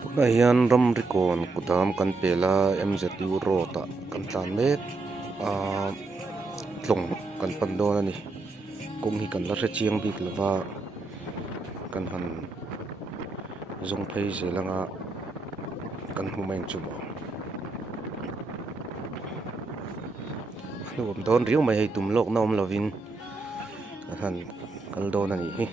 Punayan ram rikon kudam kan pela MZU rota kan tan mek tlawng kan pandona ni kung hi kan la chiang bik lova kan han zong phei zelanga kan humeng chuba nuam don riu mai hei tum lawkna lovin kan han kal don ani hi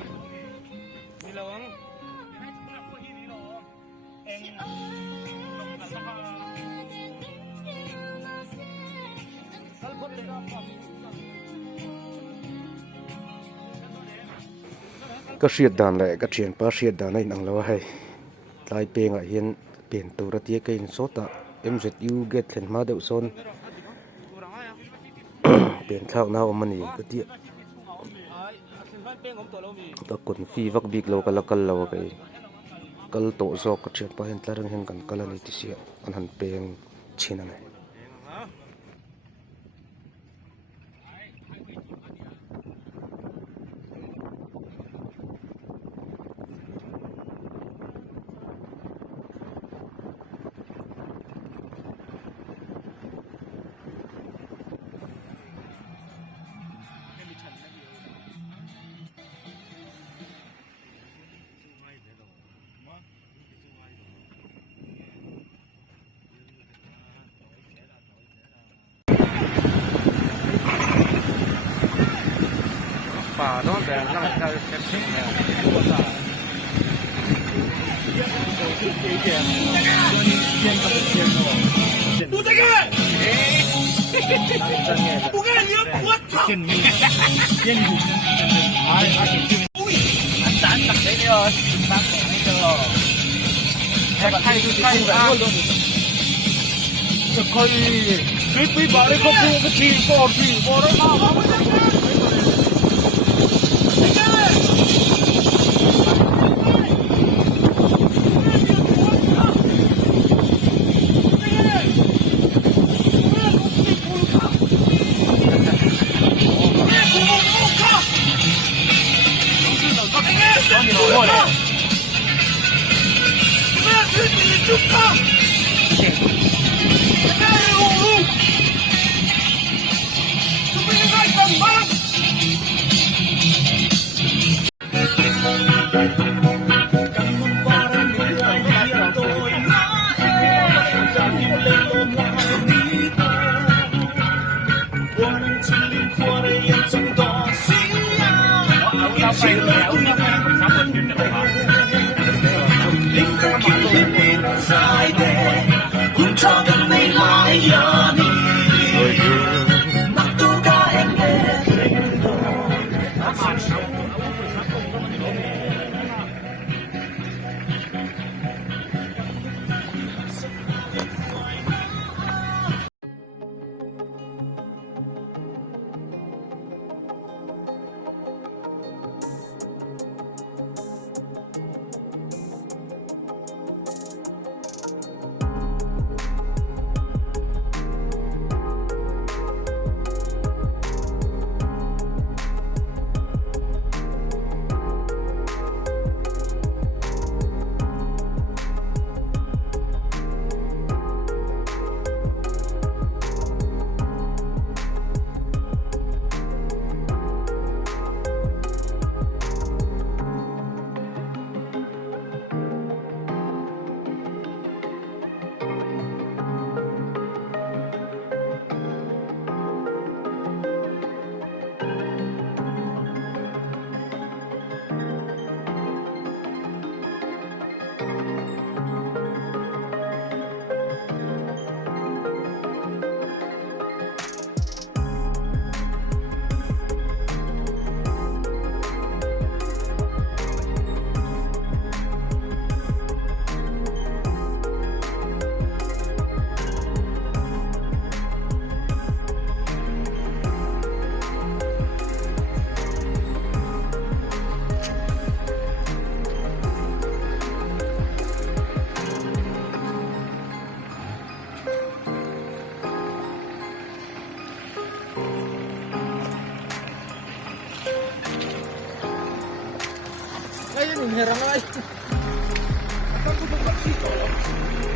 ก็เสียดดานเลยก็เฉียนป้าเสียดดานในหนังแล้วให้ลายเปงอ่ะเห็นเปลี่ยนตัวระเทียกินโซตะ MZU เกตเห็นมาเดือดซนเปลี่ยนข้าวหน้ามันนี่ก็เตี้ยก็กดฟีวักบิกเราก็ละกันเราก็กัลโตซอกก็เฉียนป้าเห็นตาเรื่องเห็นกันกัลนี่ที่เสียอันหันเปงชินอะไรป่าโน่นแต่นั่งเราจะทิ้งเนี่ย不这个，不干你我操！咱打谁的哟？咱那个，还看啊？这可以，最把那个不去过去，我的妈妈！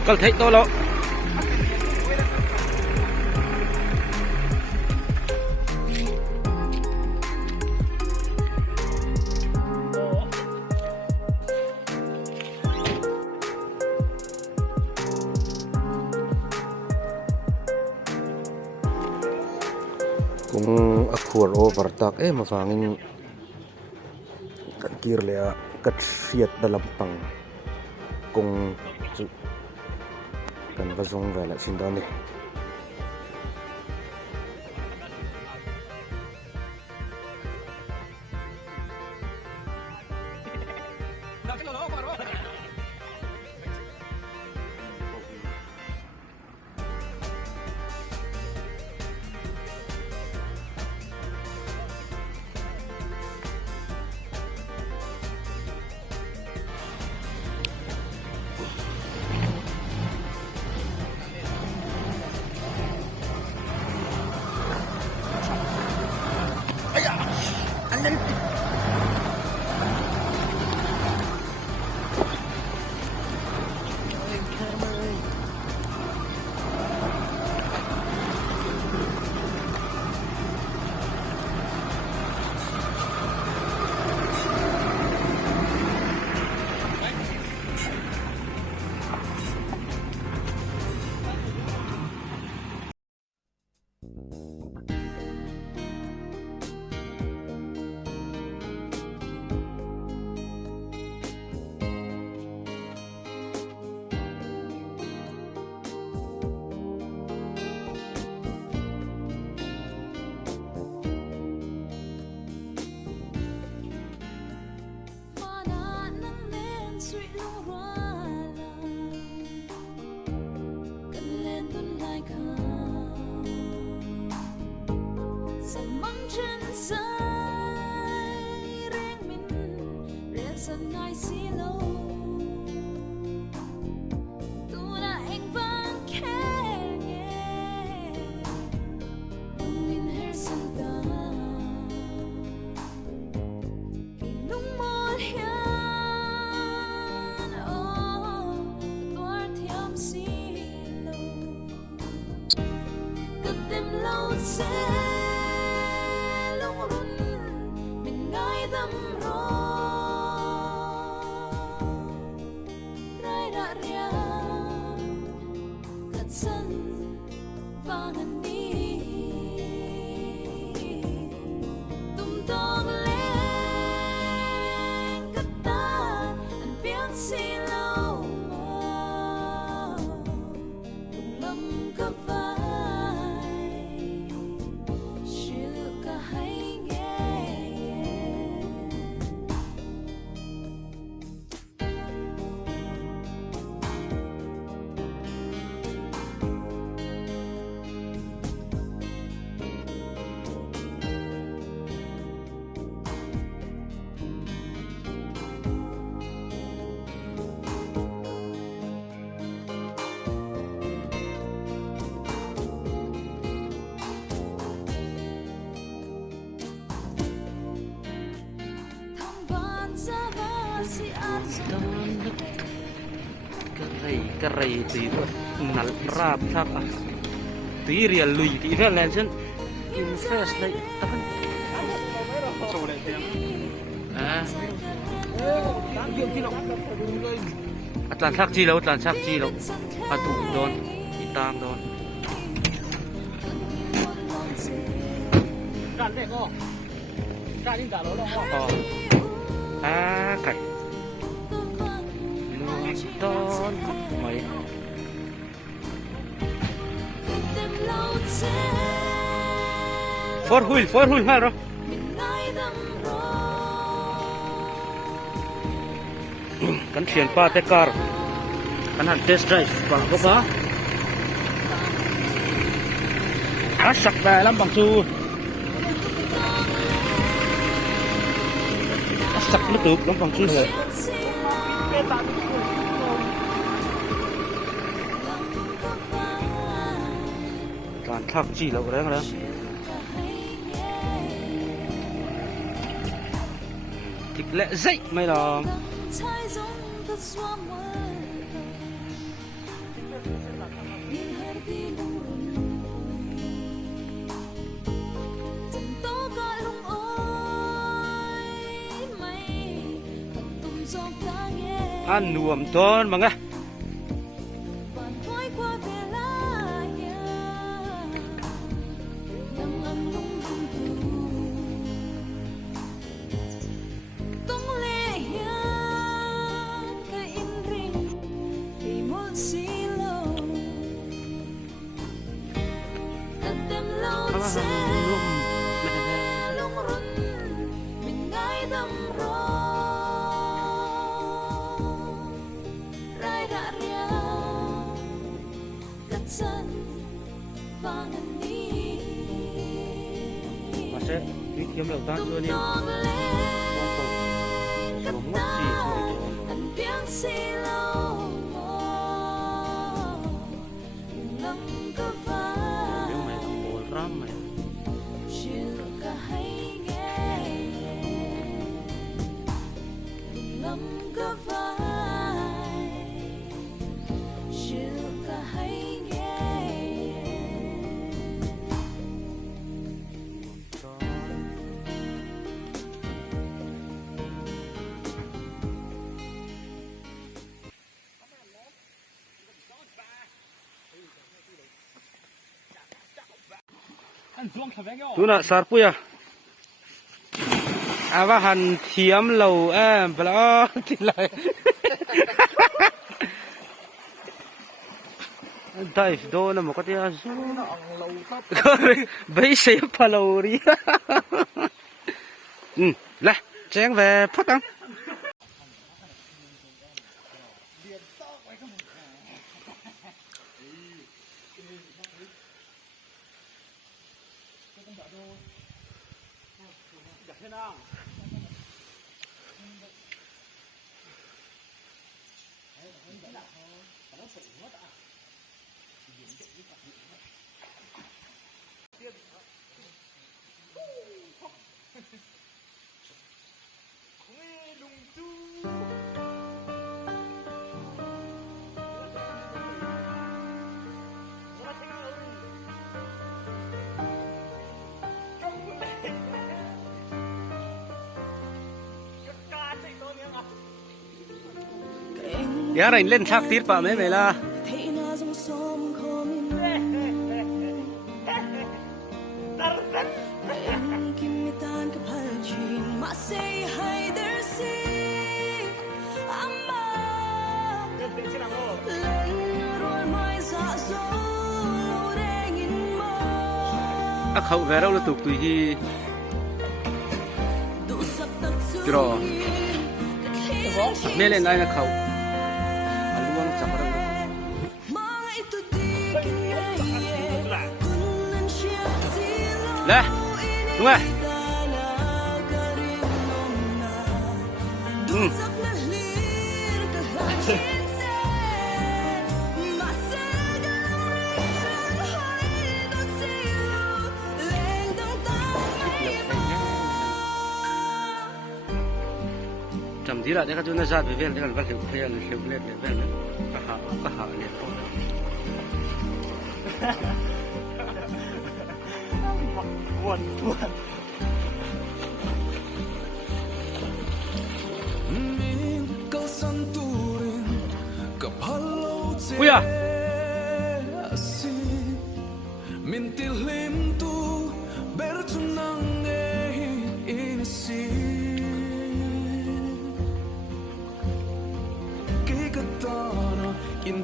Kalau thấy to lo. Kung akhur over tak mafangin kan kirlea kat siat dalam pang kung kan vazong vela sindani Kerai itu nal rap sak tui real lui ti vel len chen invest lai takan atlan sak chi lo atu don itang don kan de ko kan in da lo lo ko kai don mày four wheel ha rồi kan thian pa te car kan han test drive bằng có ba sak về lắm bằng chu sak nó tụt lắm bằng chu toàn thắc chi lâu đấy đó thịt lẹ dậy mày là Ăn nuam ton mà nghe. Mahse đi kiếm lẩu tan cho đi. Không phải xuống mất gì cho nhưng mày làm bồi ram mày. Tu nak sarpu ya. Apa han thiam lâu em bala thì lại. Đây đó là một cái gì bây giờ phải lâu đi. Lại chén về phát ăn. Giá này lên thác tiết vào mấy mày là khẩu về đâu là tục tùy hi rồi mẹ lên đây là khẩu Lê, đúng rồi. Chậm tí lại để các chú nó ra về bên, để các bạn hiểu lên bên các họ liền thôi. Ui à.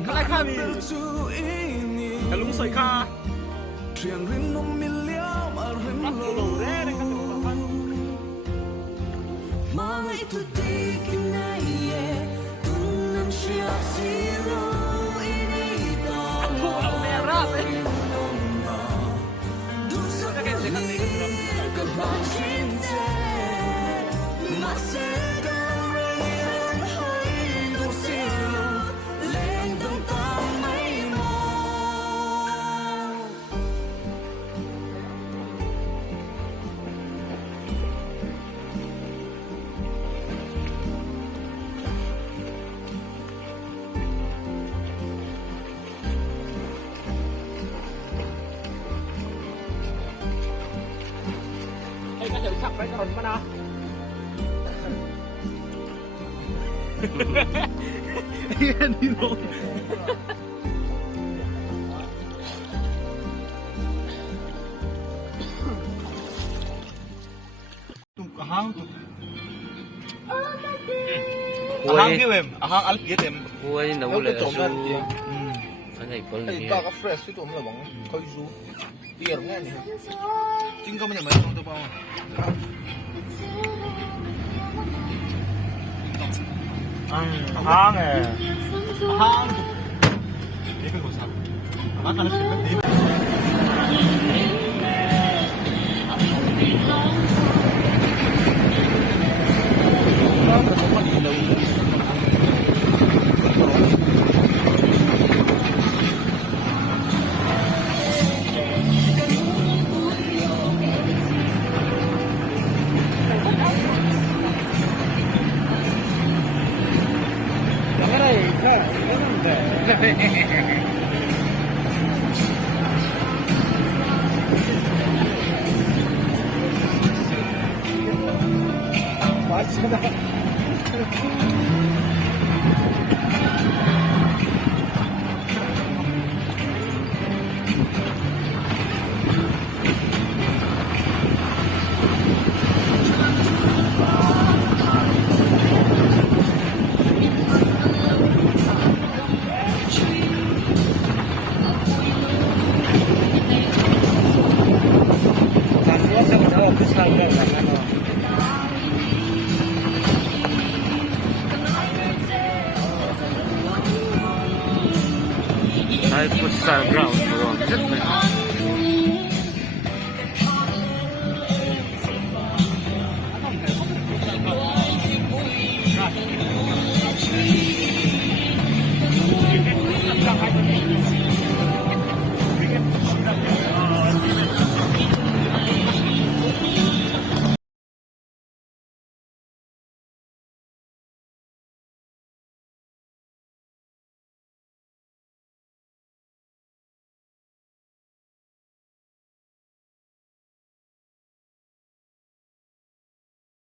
Lại kha mi. Cái lúng sợi kha. Bắt đầu rẽ đấy các bạn. hiệu sắp đấy còn mà nào. Đi luôn. Ahang kia em, ahang al kia em. Ui, nấu lệ su. Anh này có Cái gì? cá fresh cái chỗ mà bóng khơi su, tiệt nghe nhỉ. Chính có mấy nhà máy không được bao. Ahang à, ahang. Đi cái sao? Ahang ăn cái gì? Hai futsal ground, rất là